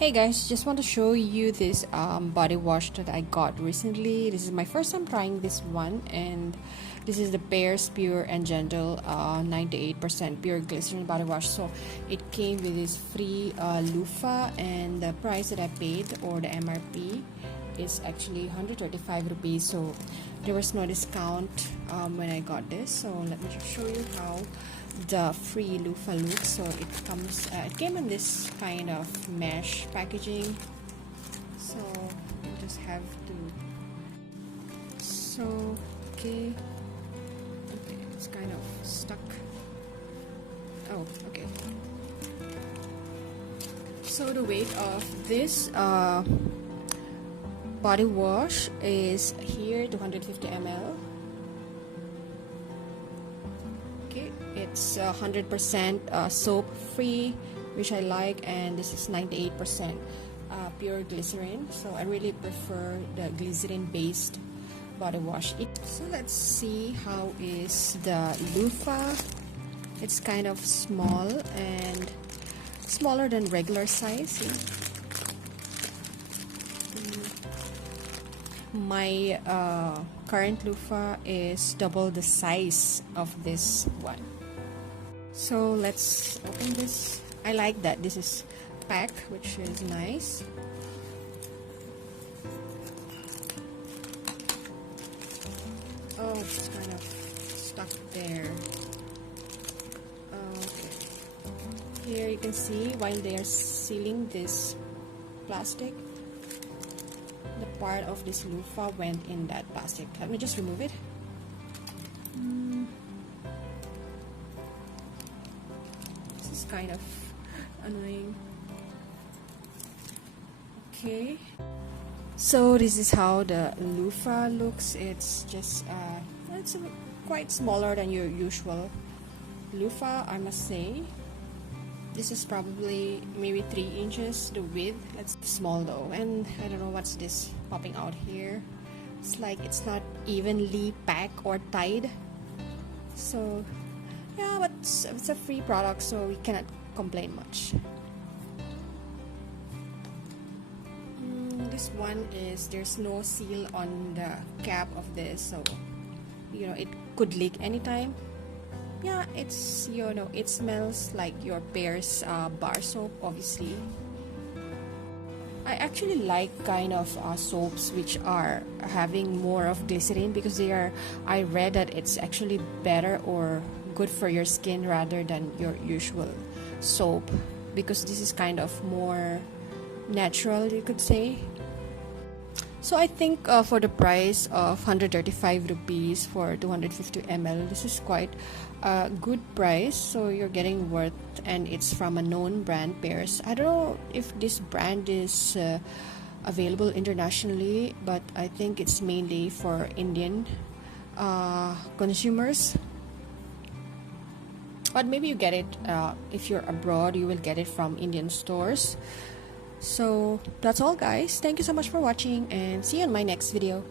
Hey guys, just want to show you this body wash that I got recently. This is my first time trying this one, and this is the Pears Pure and Gentle 98% pure glycerin body wash. So it came with this free loofah, and the price that I paid, or the MRP, is actually 135 rupees. So there was no discount when I got this. So let me just show you how the free loofah looks. So it came in this kind of mesh packaging, so you just have to okay, it's kind of stuck. Oh, okay. So the weight of this body wash is here 250 ml. Okay, it's 100% soap free, which I like, and this is 98% pure glycerin. So I really prefer the glycerin based body wash. So let's see how is the loofah. It's kind of small and smaller than regular size. My current loofah is double the size of this one. So let's open this. I like that this is packed, which is nice. Oh, it's kind of stuck there. Okay. Here you can see while they are sealing this plastic, the part of this loofah went in that plastic. Let me just remove it. This is kind of annoying. Okay, so this is how the loofah looks. It's just it's quite smaller than your usual loofah, I must say. This is probably maybe 3 inches the width. That's small though, and I don't know what's this popping out here. It's like it's not evenly packed or tied. So yeah, but it's a free product, so we cannot complain much. This one is, there's no seal on the cap of this, so you know it could leak anytime. Yeah, it's, you know, it smells like your Pears bar soap, obviously. I actually like kind of soaps which are having more of glycerin, because they are, I read that it's actually better or good for your skin rather than your usual soap, because this is kind of more natural, you could say. So I think for the price of 135 rupees for 250 ml, this is quite a good price. So you're getting worth, and it's from a known brand, Pears. I don't know if this brand is available internationally, but I think it's mainly for Indian consumers. But maybe you get it if you're abroad, you will get it from Indian stores. So that's all guys, thank you so much for watching, and see you in my next video.